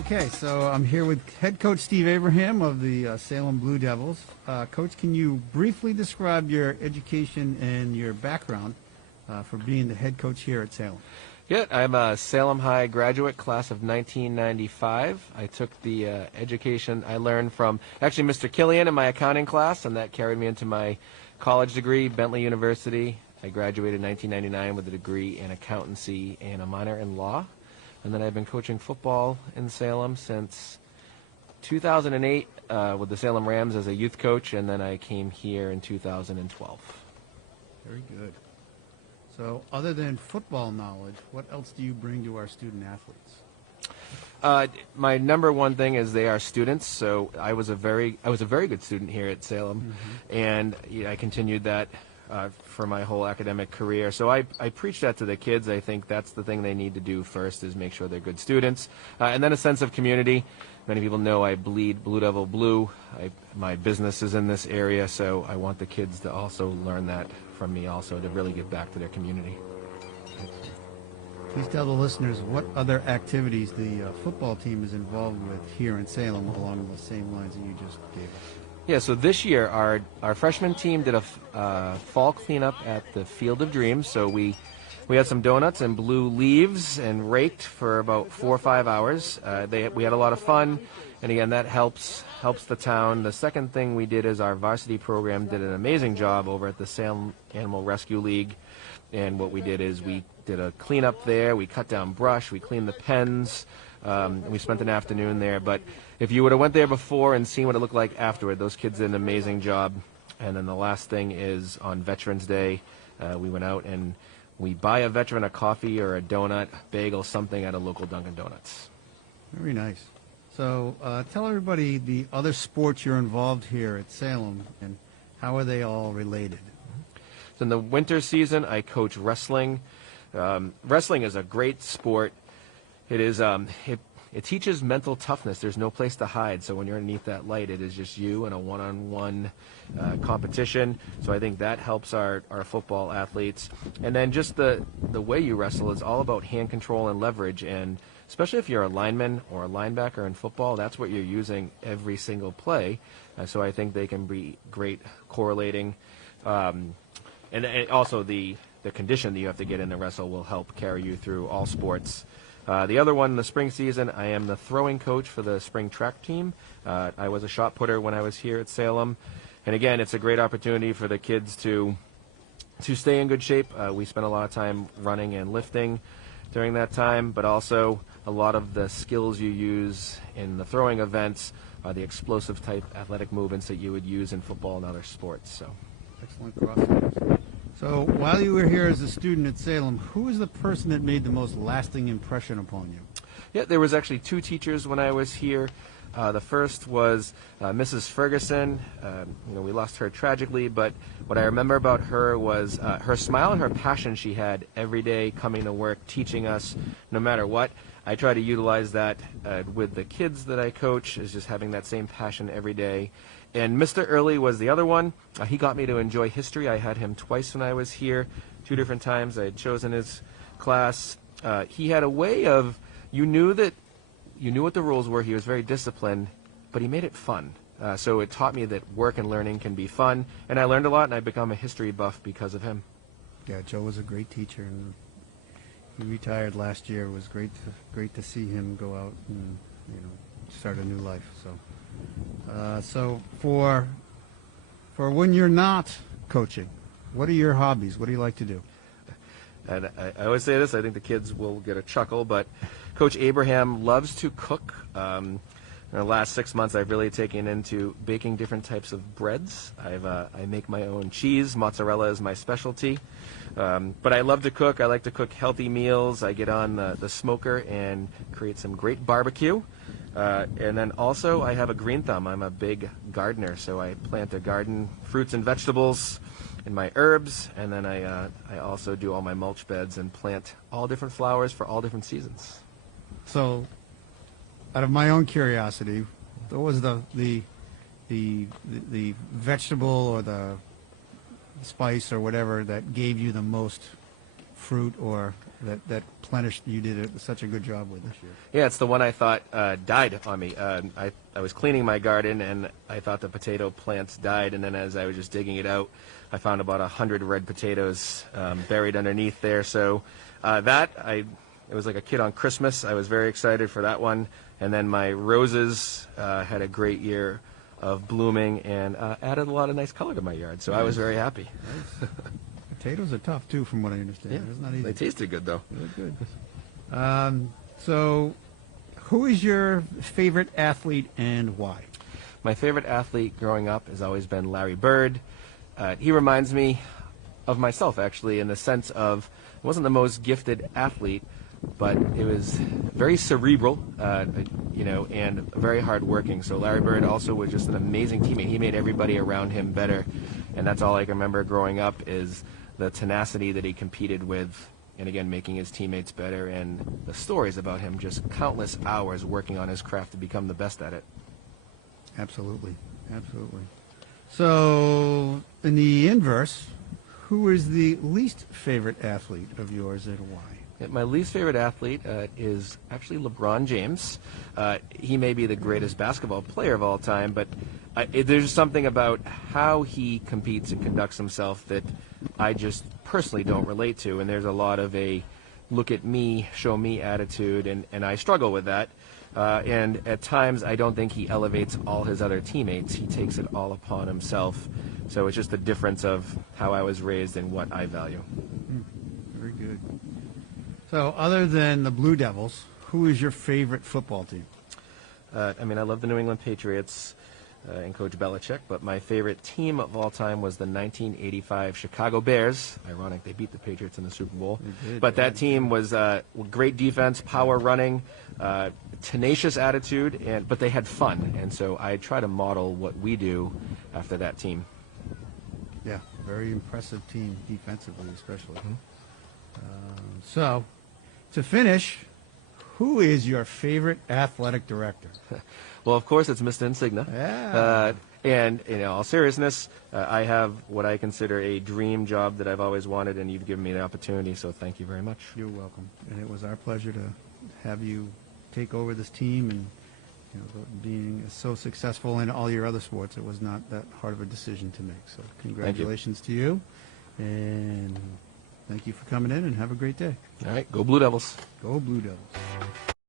Okay, so I'm here with head coach Steve Abraham of the Salem Blue Devils. Coach, can you briefly describe your education and your background for being the head coach here at Salem? Yeah, I'm a Salem High graduate, class of 1995. I took the education I learned from actually Mr. Killian in my accounting class, and that carried me into my college degree, Bentley University. I graduated in 1999 with a degree in accountancy and a minor in law. And then I've been coaching football in Salem since 2008 with the Salem Rams as a youth coach, and then I came here in 2012. Very good. So other than football knowledge, what else do you bring to our student athletes? My number one thing is they are students. So I was a very good student here at Salem, and I continued that for my whole academic career. So I preach that to the kids. I think that's the thing they need to do first, is make sure they're good students. And then a sense of community. Many people know I bleed Blue Devil blue. My business is in this area, so I want the kids to also learn that from me also, to really give back to their community. Please tell the listeners what other activities the football team is involved with here in Salem along the same lines that you just gave us. Yeah, so this year our freshman team did a fall cleanup at the Field of Dreams. So we had some donuts and blue leaves and raked for about 4 or 5 hours. We had a lot of fun, and again, that helps the town. The second thing we did is our varsity program did an amazing job over at the Salem Animal Rescue League. And what we did is we did a cleanup there. We cut down brush. We cleaned the pens. We spent an afternoon there. But if you would have went there before and seen what it looked like afterward, those kids did an amazing job. And then the last thing is on Veterans Day, we went out and we buy a veteran a coffee or a donut, bagel, something at a local Dunkin' Donuts. Very nice. So tell everybody the other sports you're involved here at Salem and how are they all related? So in the winter season, I coach wrestling. Wrestling is a great sport. It is. It teaches mental toughness. There's no place to hide. So when you're underneath that light, it is just you and a one-on-one competition. So I think that helps our football athletes. And then just the way you wrestle is all about hand control and leverage. And especially if you're a lineman or a linebacker in football, that's what you're using every single play. So I think they can be great correlating. And also the condition that you have to get in the wrestle will help carry you through all sports. The other one in the spring season, I am the throwing coach for the spring track team. I was a shot putter when I was here at Salem. And again, it's a great opportunity for the kids to stay in good shape. We spent a lot of time running and lifting during that time, but also a lot of the skills you use in the throwing events are the explosive type athletic movements that you would use in football and other sports. So. Excellent crossovers. So while you were here as a student at Salem, who was the person that made the most lasting impression upon you? Yeah, there was actually 2 teachers when I was here. The first was Mrs. Ferguson. We lost her tragically, but what I remember about her was her smile and her passion she had every day coming to work, teaching us no matter what. I try to utilize that with the kids that I coach, is just having that same passion every day. And Mr. Early was the other one. He got me to enjoy history. I had him twice when I was here, 2 different times. I had chosen his class. He had a way of, you knew what the rules were. He was very disciplined, but he made it fun. So it taught me that work and learning can be fun. And I learned a lot, and I've become a history buff because of him. Yeah, Joe was a great teacher, and he retired last year. It was great to see him go out and start a new life. So for when you're not coaching, what are your hobbies? What do you like to do? And I always say this, I think the kids will get a chuckle, but Coach Abraham loves to cook. In the last 6 months, I've really taken into baking different types of breads. I make my own cheese. Mozzarella is my specialty. But I love to cook. I like to cook healthy meals. I get on the smoker and create some great barbecue. And then also I have a green thumb. I'm a big gardener, so I plant a garden, fruits and vegetables, and my herbs, and then I also do all my mulch beds and plant all different flowers for all different seasons. So, out of my own curiosity, what was the vegetable or the spice or whatever that gave you the most fruit or that plenished you did such a good job with this year? Yeah, it's the one I thought died on me. I was cleaning my garden, and I thought the potato plants died, and then as I was just digging it out, I found about 100 red potatoes buried underneath there. So it was like a kid on Christmas. I was very excited for that one. And then my roses had a great year of blooming and added a lot of nice color to my yard. So I was very happy. Nice. Potatoes are tough, too, from what I understand. Yeah, It's not easy. they tasted good, though. Really good. So, who is your favorite athlete and why? My favorite athlete growing up has always been Larry Bird. He reminds me of myself, actually, in the sense of I wasn't the most gifted athlete, but it was very cerebral, and very hardworking. So Larry Bird also was just an amazing teammate. He made everybody around him better, and that's all I can remember growing up is the tenacity that he competed with, and again, making his teammates better, and the stories about him, just countless hours working on his craft to become the best at it. Absolutely. Absolutely. So, in the inverse, who is the least favorite athlete of yours and why? My least favorite athlete is actually LeBron James. He may be the greatest basketball player of all time, but there's something about how he competes and conducts himself that I just personally don't relate to, and there's a lot of a look at me, show me attitude, and I struggle with that. And at times, I don't think he elevates all his other teammates. He takes it all upon himself. So it's just the difference of how I was raised and what I value. Very good. So, other than the Blue Devils, who is your favorite football team? I love the New England Patriots and Coach Belichick, but my favorite team of all time was the 1985 Chicago Bears. Ironic, they beat the Patriots in the Super Bowl. They did. But that team was great defense, power running, tenacious attitude, but they had fun. And so I try to model what we do after that team. Yeah, very impressive team defensively, especially. So, to finish, who is your favorite athletic director? Well, of course, it's Mr. Insignia. Yeah. And in all seriousness, I have what I consider a dream job that I've always wanted, and you've given me the opportunity, so thank you very much. You're welcome. And it was our pleasure to have you take over this team and being so successful in all your other sports. It was not that hard of a decision to make. So congratulations to you. And thank you for coming in, and have a great day. All right, go Blue Devils. Go Blue Devils.